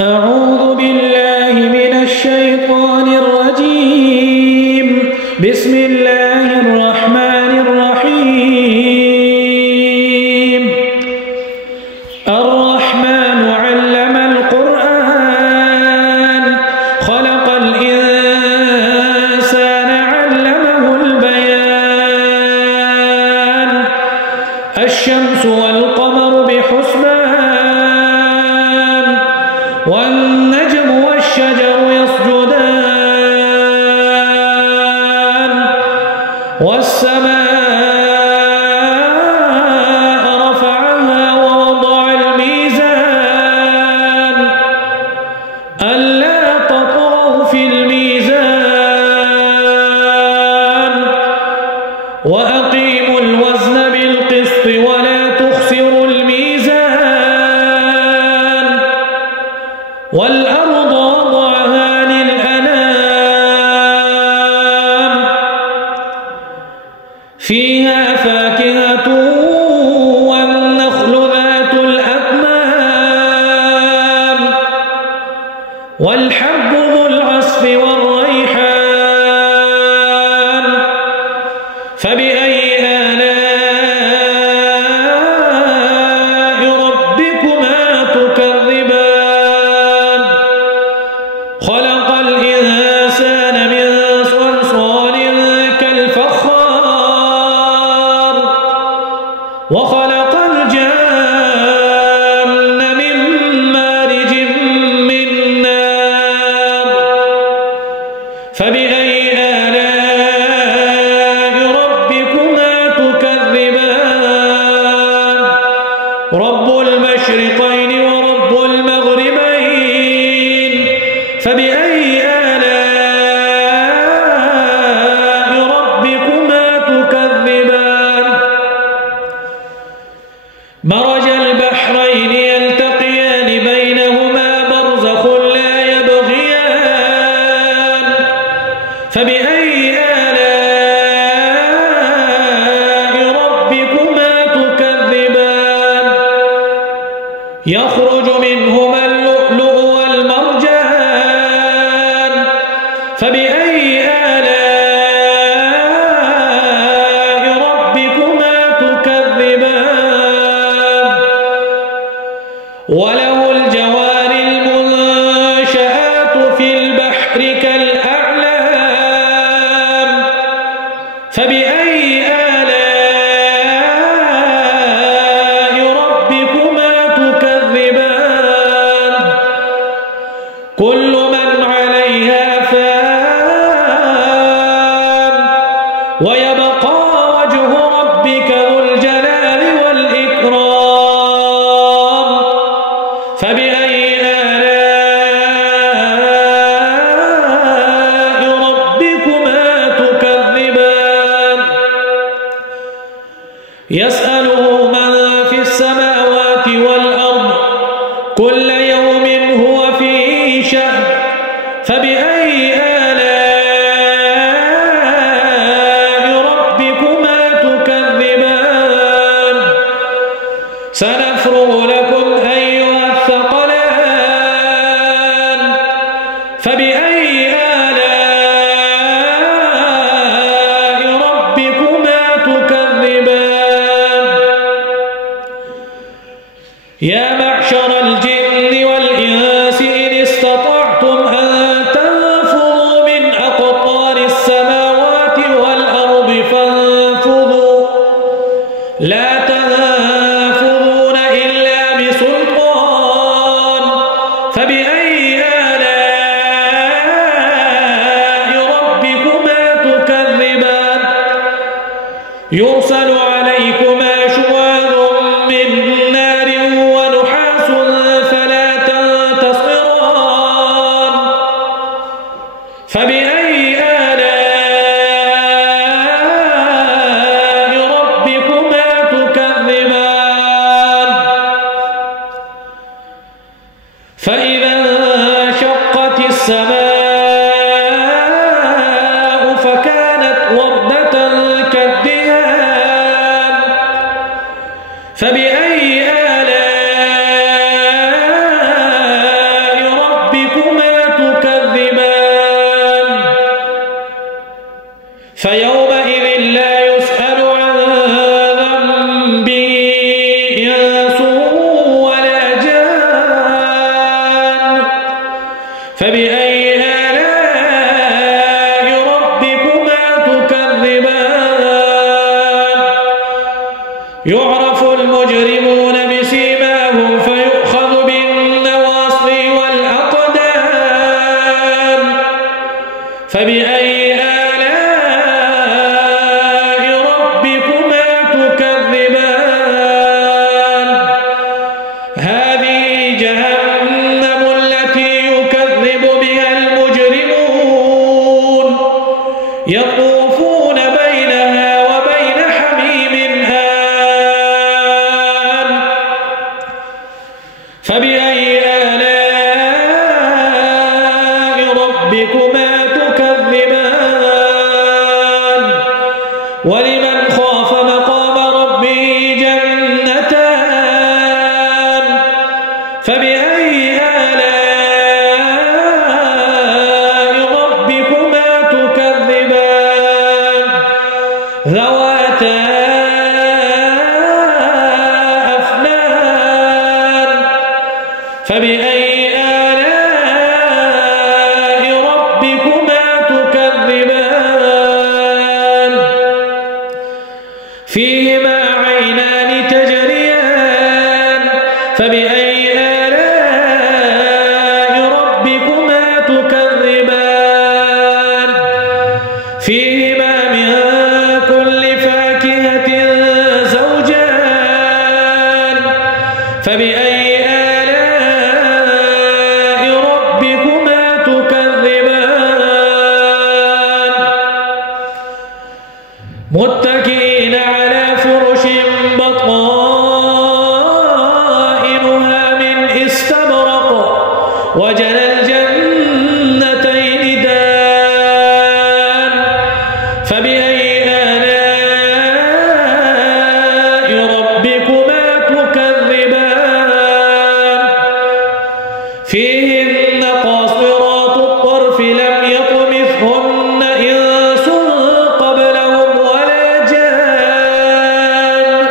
أعوذ بالله من الشيطان الرجيم. بسم الله الرحمن الرحيم. الرحمن علم القرآن خلق الإنسان علمه البيان. الشمس والقمر بحسبان والنجم والشجر يسجدان والسماء رفعها ووضع الميزان ألا تطغوا في الميزان وأقيموا الوزن بالقسط ولا تخسروا الميزان والأرض وضعها للأنام فيها فاكهة والنخل ذات الأكمام والحب ذو العصف والريحان فبأي آلاء ربكما تكذبان خلق الإنسان من صلصال كالفخار وخلق الجان من مارج من نار فبأي آلاء ربكما تكذبان رب المشرقين ورب المغربين فبأي آلاء ربكما تكذبان مرج البحرين يلتقيان بينهما برزخ لا يبغيان فبأي آلاء ربكما تكذبان يخرج منهما اللؤلؤ والمرجان فبأي آلاء ربكما تكذبان وله الجوار المنشآت في البحر كالأعلام فبأي آلاء ربكما تكذبان كل من عليها فان ويبقى وجه ربك ذو الجلال والإكرام فبأي آلاء ربكما تكذبان يسأله من في السماوات والأرض كل يوم هو في شأن فبأي آلاء ربكما تكذبان سنفرغ لكم أيها الثقلان فبأي آلاء ربكما تكذبان يا معشر الجن والإنس إن استطعتم أن تنفذوا من أقطار السماوات والأرض فانفذوا لا تنفذون إلا بسلطان فبأي آلاء ربكما تكذبان يرسل عليكما شواظ من نار ونحاس فلا تنتصران فبأي آلاء ربكما تكذبان فإذا انشقت السماء فكانت وردة كالدهان فبأي آلاء فبأي آلاء ربكما تكذبان يعرف المجرمون بسيماهم فيؤخذ بالنواصي والأقدام فبأي آلاء ربكما تكذبان هذه جهنم التي يكذب بها المجرمون يطوفون بينها وبين حميم آن فبأي آلاء ربكما تكذبان ولمن خاف مقام ربه جنتان فبأي آلاء ربكما تكذبان ذواتا أفنان فبأي آلاء ربكما تكذبان فيهما عينان تجريان فبأي آلاء ربكما تكذبان فيهما من كل فاكهة زوجان فبأي آلاء ربكما تكذبان متكئين على فرش بطائنها من استبرق وجنى الجنتين دان فبأي آلاء ربكما تكذبان فيهن قاصرات الطرف لم يطمثهن إنس قبلهم ولا جان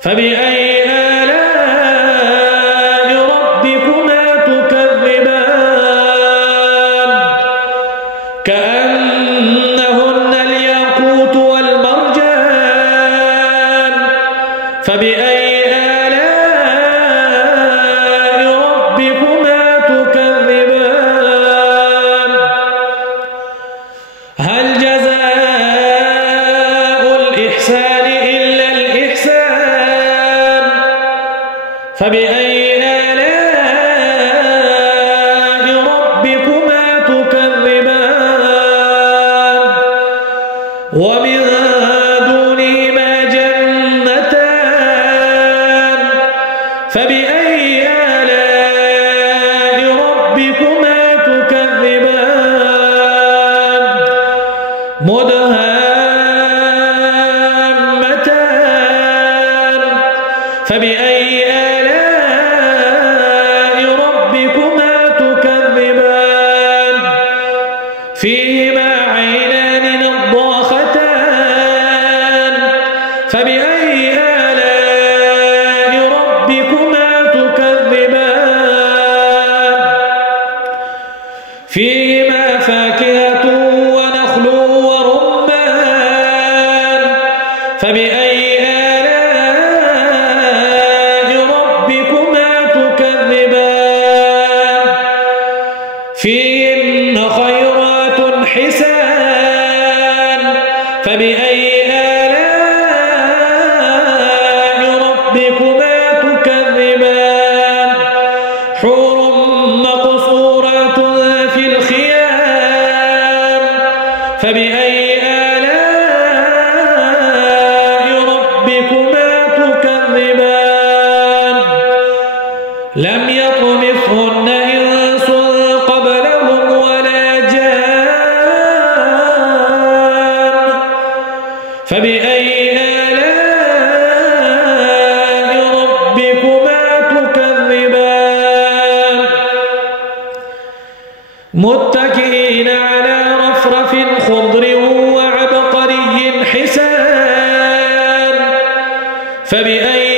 فبأي آلاء ربكما تكذبان كأنهن الياقوت والمرجان فبأي آلاء ربكما تكذبان هل جزاء الإحسان إلا الإحسان فبأي آلاء ربكما تكذبان ومن دونهما جنتان فبأي آلاء ربكما تكذبان مدهامتان فبأي آلاء ربكما تكذبان فيهما عينان نضاختان فبأي آلاء ربكما تكذبان فيهما فاكهة ونخل ورمان فبأي آلاء ربكما تكذبان فيهن خيرات حسان فبأي آلاء ربكما تكذبان حور مقصورات في الخيام فبأي آلاء ربكما تكذبان لم يطمثهن إنس قبلهم ولا جان فبأي آلاء ربكما تكذبان متكئين على رفرف خضر وعبقري حسان فبأي